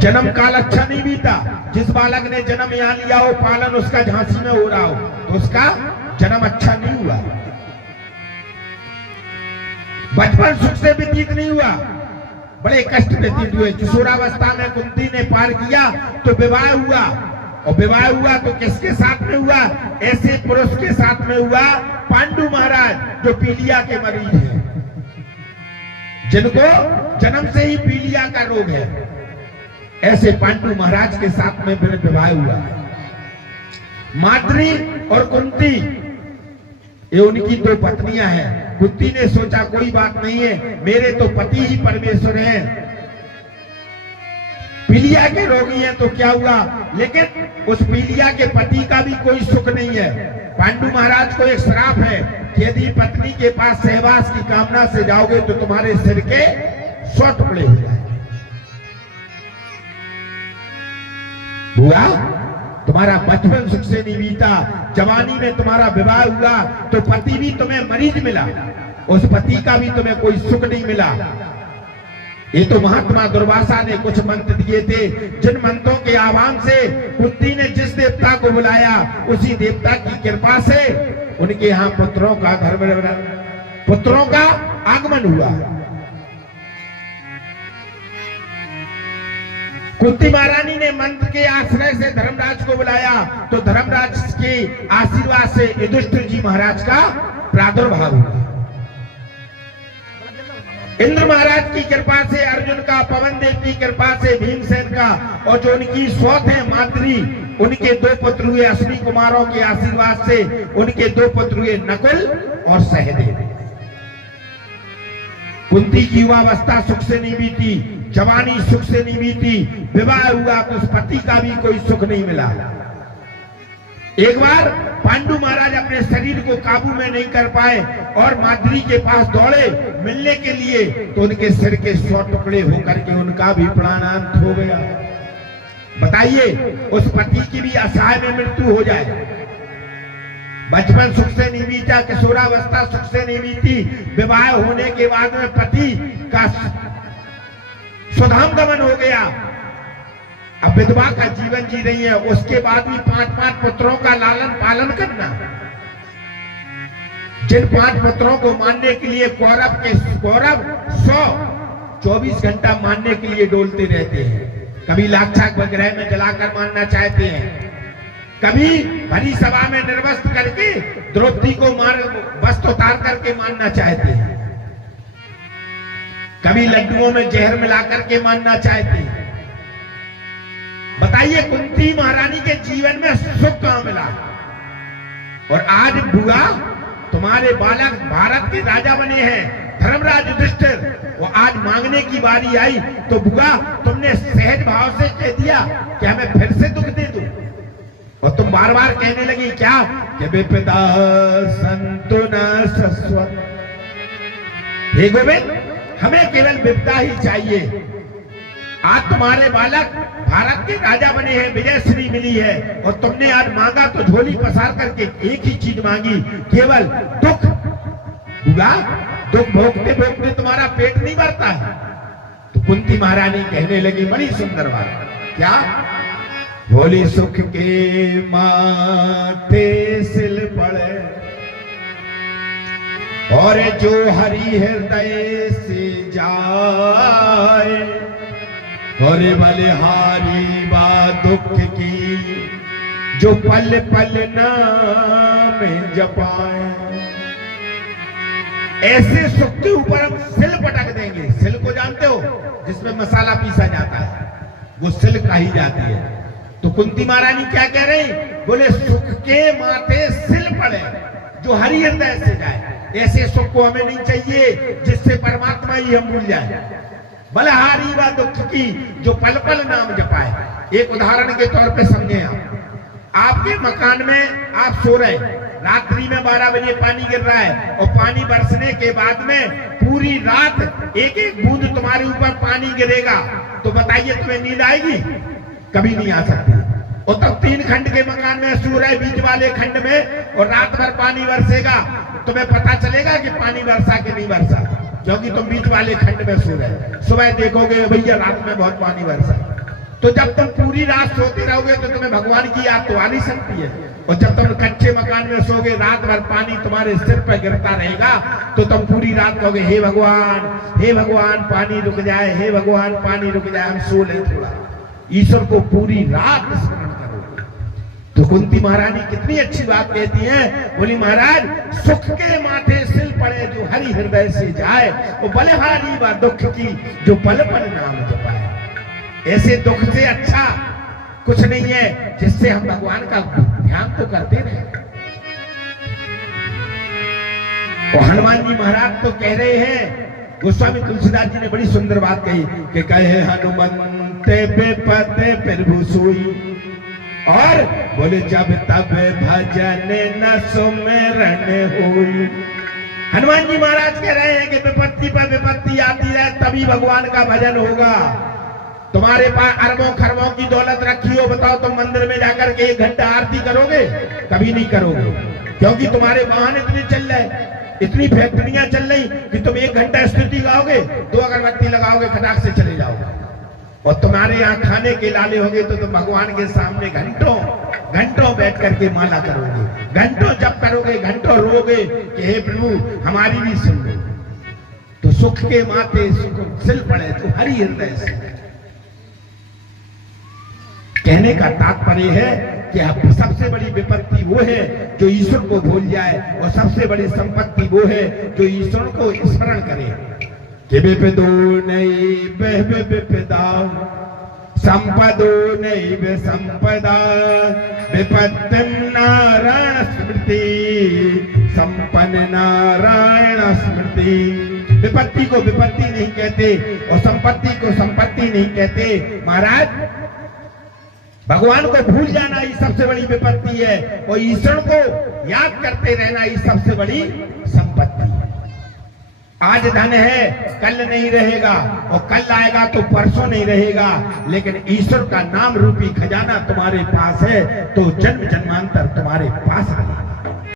जन्म काल अच्छा नहीं बीता। जिस बालक ने जन्म यहाँ लिया हो, पालन उसका झांसी में हो रहा हो, तो उसका जन्म अच्छा नहीं हुआ। बचपन सुख से व्यतीत नहीं हुआ, बड़े कष्ट व्यतीत हुए। किशोरावस्था में कुंती ने पार किया तो विवाह हुआ, और विवाह हुआ तो किसके साथ में हुआ? ऐसे पुरुष के साथ में हुआ, पांडु महाराज जो पीलिया के मरीज हैं, जिनको जन्म से ही पीलिया का रोग है। ऐसे पांडु महाराज के साथ में फिर विवाह हुआ। माद्री और कुंती ये उनकी दो पत्नियां हैं। कुंती ने सोचा कोई बात नहीं है, मेरे तो पति ही परमेश्वर हैं, पीलिया के रोगी हैं तो क्या हुआ, लेकिन उस पीलिया के पति का भी कोई सुख नहीं है। पांडु महाराज को एक श्राप है कि यदि पत्नी के पास सहवास की कामना से जाओगे तो तुम्हारे सिर के 100 टुकड़े हो जाएंगे। हुआ तुम्हारा बचपन सुख से नहीं बीता, जवानी में तुम्हारा विवाह हुआ तो पति भी तुम्हें मरीज मिला, उस पति का भी तुम्हें कोई सुख नहीं मिला। ये तो महात्मा दुर्वासा ने कुछ मंत्र दिए थे, जिन मंत्रों के आह्वान से कुंती ने जिस देवता को बुलाया, उसी देवता की कृपा से उनके यहाँ पुत्रों का आगमन हुआ। कुंती महारानी ने मंत्र के आश्रय से धर्मराज को बुलाया, तो धर्मराज के आशीर्वाद से युधिष्ठिर जी महाराज का प्रादुर्भाव हुआ। इंद्र महाराज की कृपा से अर्जुन का, पवन देव की कृपा से भीमसेन का, और जो उनकी स्वत है माद्री, उनके 2 पुत्र हुए। अश्विनी कुमारों के आशीर्वाद से उनके 2 पुत्र हुए, नकुल और सहदेव। कुंती की युवावस्था सुख से नहीं बीती, जवानी सुख से नहीं बीती, विवाह हुआ तो उस पति का भी कोई सुख नहीं मिला। एक बार पांडु महाराज अपने शरीर को काबू में नहीं कर पाए और माद्री के पास दौड़े मिलने के लिए, तो उनके सिर के 100 टुकड़े होकर के उनका भी प्राणांत हो गया। बताइए, उस पति की भी असहाय में मृत्यु हो जाए। बचपन सुख से नहीं बीता, किशोरावस्था सुख से नहीं बीती, विवाह होने के बाद में पति का स्वधाम गमन हो गया, अब विधवा का जीवन जी रही है, उसके बाद भी 5-5 पुत्रों का लालन पालन करना। जिन 5 पुत्रों को मानने के लिए कौरव 124 घंटा मानने के लिए डोलते रहते हैं। कभी लाक्षाग्नि ग्रह में जलाकर मानना चाहते हैं, कभी भरी सभा में निर्वस्त्र करके द्रौपदी को वस्त्र उतार करके मानना चाहते हैं, कभी लड्डुओं में जहर मिलाकर के मानना चाहते हैं। बताइए, कुंती महारानी के जीवन में सुख कहां मिला? और आज बुआ तुम्हारे बालक भारत के राजा बने हैं, धर्मराज युधिष्ठिर, वो आज मांगने की बारी आई तो बुआ तुमने सहज भाव से कह दिया कि हमें फिर से दुख दे दो, और तुम बार बार कहने लगी क्या कि विपदा संतु न शश्वत। हे गोविंद, हमें केवल विपदा ही चाहिए। आज तुम्हारे बालक भारत के राजा बने हैं, विजय श्री मिली है, और तुमने आज मांगा तो झोली पसार करके एक ही चीज मांगी, केवल दुख। बुआ, दुख भोगते भोगते तुम्हारा पेट नहीं भरता है। तो कुंती महारानी कहने लगी बड़ी सुंदर बात, क्या? भोली सुख के माथे सिल पड़े, और जो हरि हृदय से जाए, और बलिहारी बा दुख की, जो पल पल नाम जपाए। ऐसे सुख के ऊपर हम सिल पटक देंगे। सिल को जानते हो, जिसमें मसाला पीसा जाता है, वो सिल कही जाती है। तो कुंती महारानी क्या कह रही? बोले सुख के माथे सिल पड़े, जो हरि हृदय से जाए। ऐसे सुख को हमें नहीं चाहिए जिससे परमात्मा ही हम भूल जाए। बलहारी व दुख की, जो पल पल नाम जपाए। एक उदाहरण के तौर पे समझे आप, आपके मकान में आप सो रहे, रात्रि में 12 बजे पानी गिर रहा है, और पानी बरसने के बाद में पूरी रात एक एक बूंद तुम्हारे ऊपर पानी गिरेगा, तो बताइए तुम्हें नींद आएगी? कभी नहीं आ सकती। और तब 3 खंड के मकान में सो रहे, बीच वाले खंड में, और रात भर पानी बरसेगा, तुम्हें पता चलेगा कि पानी बरसा कि नहीं बरसा, क्योंकि तुम बीच वाले खंड में सो रहे। सुबह देखोगे भैया रात में बहुत पानी बरसा। तो जब तुम पूरी रात सोते रहोगे तो तुम्हें भगवान की याद तो आ नहीं सकती है। और जब तुम कच्चे मकान में सोगे, रात भर पानी तुम्हारे सिर पर गिरता रहेगा, तो तुम पूरी रात कहोगे हे भगवान पानी रुक जाए, हे भगवान पानी रुक जाए, हम सो लें थोड़ा। ईश्वर को पूरी रात स्मरण करोगे। तो कुंती महारानी कितनी अच्छी बात कहती हैं, बोली महाराज सुख के माथे सिल पड़े जो हरि हृदय से जाए, वो बलिहारी व दुख की जो पल पल नाम जपाए। ऐसे दुख से अच्छा कुछ नहीं है जिससे हम भगवान का ध्यान तो करते रहे। और हनुमान जी महाराज तो कह रहे हैं, गोस्वामी तुलसीदास जी ने बड़ी सुंदर बात कही कि कहे हनुमंते बेपते प्रभु सोई, और बोले जब तब भजन न सुमिरन होई। हनुमान जी महाराज कह रहे हैं कि विपत्ति पर विपत्ति आती है तभी भगवान का भजन होगा। तुम्हारे पास अरबों खरबों की दौलत रखी हो, बताओ तुम मंदिर में जाकर के 1 घंटा आरती करोगे? कभी नहीं करोगे, क्योंकि तुम्हारे वाहन इतने चल रहे, इतनी फैक्ट्रियां चल रही कि तुम 1 घंटा स्तुति गाओगे, 2 अगरबत्ती लगाओगे, खटाक से चले जाओगे। और तुम्हारे यहाँ खाने के लाले होंगे तो तुम भगवान के सामने घंटों बैठ करके माला करोगे, घंटों जप करोगे, घंटों रोगे कि हे प्रभु हमारी भी सुन लो। तो सुख के माथे सुख सिल पड़े तो हरि हृदय से। कहने का तात्पर्य है कि अब सबसे बड़ी विपत्ति वो है जो ईश्वर को भूल जाए, और सबसे बड़ी संपत्ति वो है जो ईश्वर को स्मरण करे। कि विपदो नहीं विपदा, संपदो नहीं संपदा, विपत्ति नारायण स्मृति, संपन्न नारायण स्मृति। विपत्ति को विपत्ति नहीं कहते और संपत्ति को संपत्ति नहीं कहते। महाराज भगवान को भूल जाना ये सबसे बड़ी विपत्ति है, और ईश्वर को याद करते रहना ये सबसे बड़ी संपत्ति है। आज धन है कल नहीं रहेगा, और कल आएगा तो परसों नहीं रहेगा, लेकिन ईश्वर का नाम रूपी खजाना तुम्हारे पास है तो जन्म जन्मांतर तुम्हारे पास रहेगा।